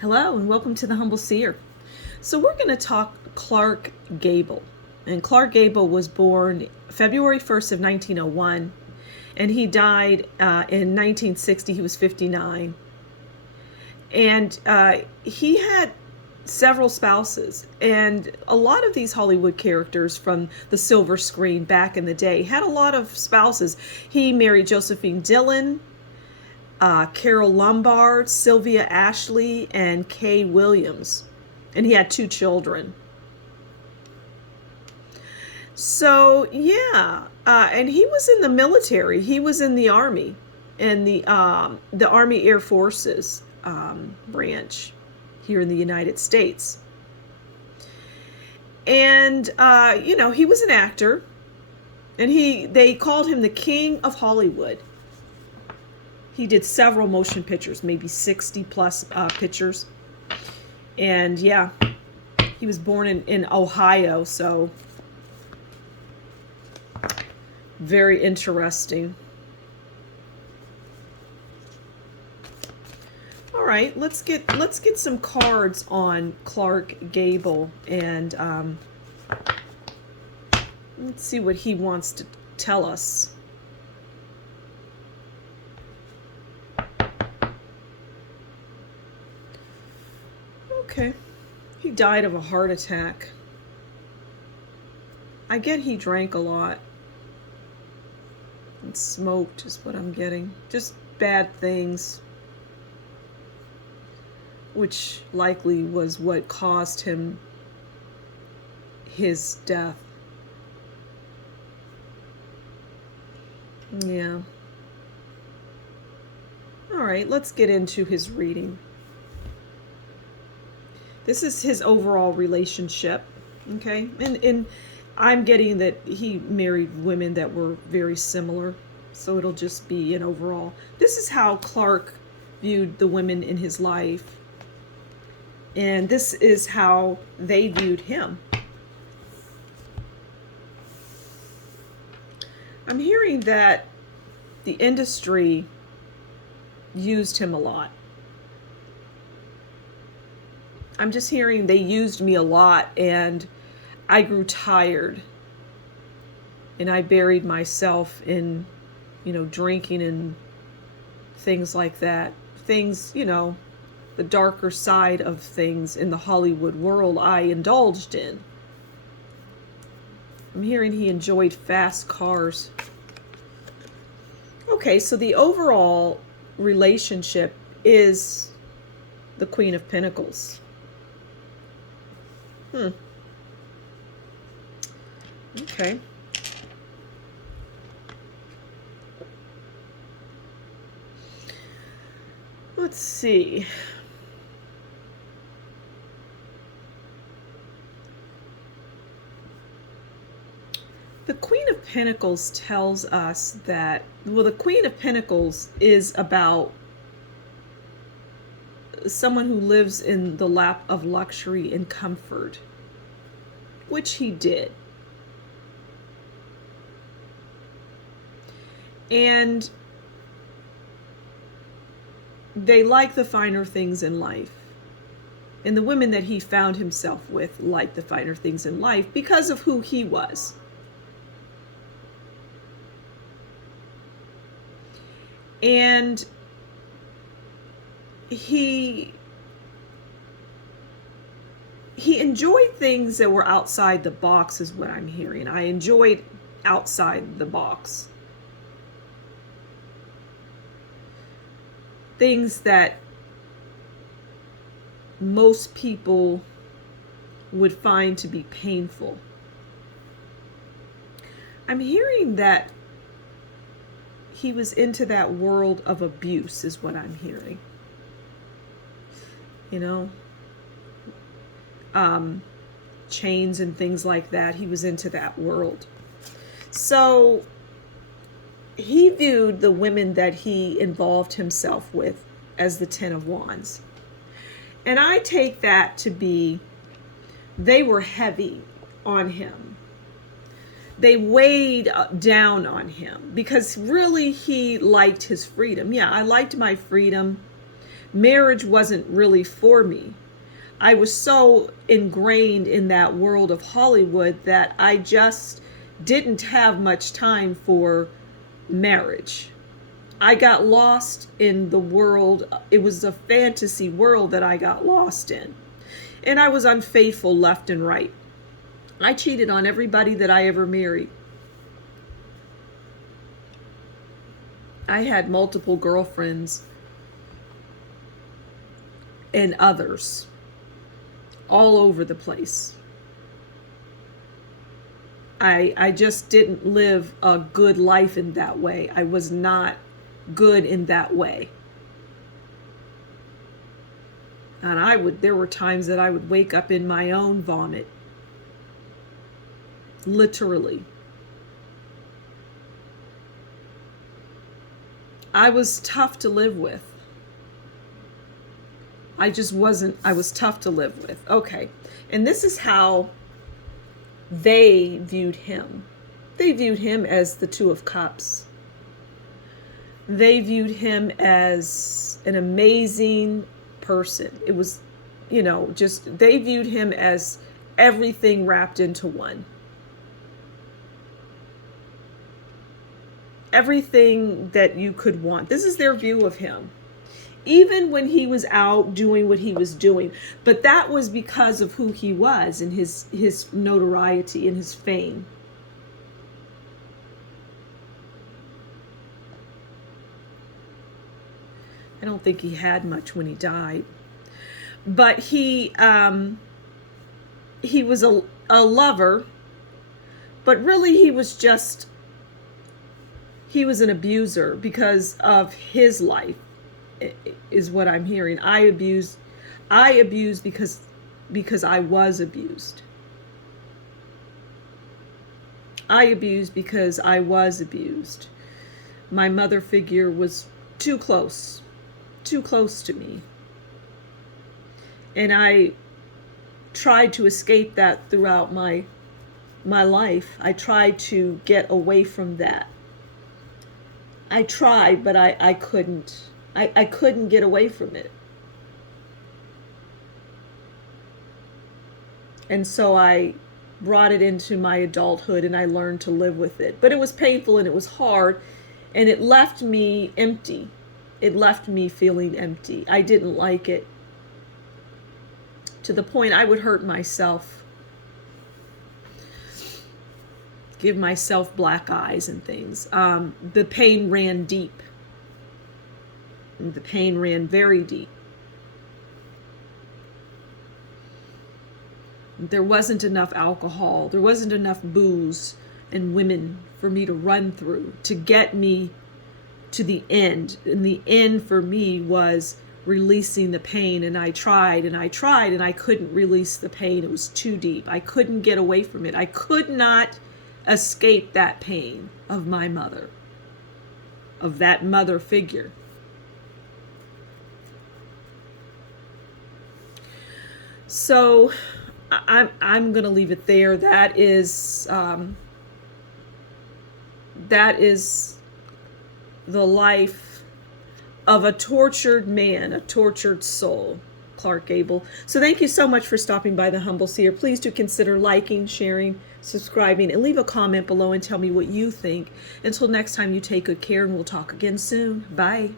Hello and welcome to the Humble Seer. So we're going to talk Clark Gable. And Clark Gable was born February 1st of 1901 and he died in 1960. He was 59. And he had several spouses, and a lot of these Hollywood characters from the silver screen back in the day had a lot of spouses. He married Josephine Dillon, Carol Lombard, Sylvia Ashley, and Kay Williams. And he had 2 children. So, yeah. And he was in the military. He was in the Army, in the Army Air Forces branch here in the United States. And, he was an actor. And they called him the King of Hollywood. He did several motion pictures, maybe 60 plus pictures. And yeah, he was born in Ohio, so very interesting. All right, let's get some cards on Clark Gable, and let's see what he wants to tell us. Okay, he died of a heart attack. I get he drank a lot and smoked is what I'm getting. Just bad things, which likely was what caused him his death. Yeah. All right, let's get into his reading. This is his overall relationship, okay? And I'm getting that he married women that were very similar, so it'll just be an overall. This is how Clark viewed the women in his life, and this is how they viewed him. I'm hearing that the industry used him a lot. I'm just hearing they used me a lot, and I grew tired, and I buried myself in, drinking and things like that. Things, the darker side of things in the Hollywood world I indulged in. I'm hearing he enjoyed fast cars. Okay, so the overall relationship is the Queen of Pentacles. Okay. Let's see. The Queen of Pentacles tells us that, the Queen of Pentacles is about someone who lives in the lap of luxury and comfort, which he did. And they like the finer things in life. And the women that he found himself with liked the finer things in life because of who he was. And he enjoyed things that were outside the box, is what I'm hearing. I enjoyed outside the box. Things that most people would find to be painful. I'm hearing that he was into that world of abuse, is what I'm hearing. Chains and things like that. He was into that world. So he viewed the women that he involved himself with as the 10 of Wands. And I take that to be they were heavy on him. They weighed down on him because really he liked his freedom. Yeah, I liked my freedom. Marriage wasn't really for me. I was so ingrained in that world of Hollywood that I just didn't have much time for marriage. I got lost in the world. It was a fantasy world that I got lost in. And I was unfaithful left and right. I cheated on everybody that I ever married. I had multiple girlfriends and others all over the place. I just didn't live a good life in that way. I was not good in that way. And there were times that I would wake up in my own vomit. Literally. I was tough to live with. I was tough to live with. Okay. And this is how they viewed him. They viewed him as the Two of Cups. They viewed him as an amazing person. It was, they viewed him as everything wrapped into one. Everything that you could want. This is their view of him. Even when he was out doing what he was doing. But that was because of who he was and his notoriety and his fame. I don't think he had much when he died. But he was a lover, but really he was an abuser because of his life, is what I'm hearing. I abused because I was abused. I abused because I was abused. My mother figure was too close to me. And I tried to escape that throughout my life. I tried to get away from that. I tried, but I couldn't. I couldn't get away from it. And so I brought it into my adulthood and I learned to live with it. But it was painful and it was hard and it left me empty. It left me feeling empty. I didn't like it. To the point I would hurt myself. Give myself black eyes and things. The pain ran deep. The pain ran very deep. There wasn't enough alcohol. There wasn't enough booze and women for me to run through to get me to the end. And the end for me was releasing the pain. And I tried and I tried and I couldn't release the pain. It was too deep. I couldn't get away from it. I could not escape that pain of my mother, of that mother figure. So I'm going to leave it there. That is the life of a tortured man, a tortured soul, Clark Gable. So thank you so much for stopping by the Humble Seer. Please do consider liking, sharing, subscribing, and leave a comment below and tell me what you think. Until next time, you take good care and we'll talk again soon. Bye.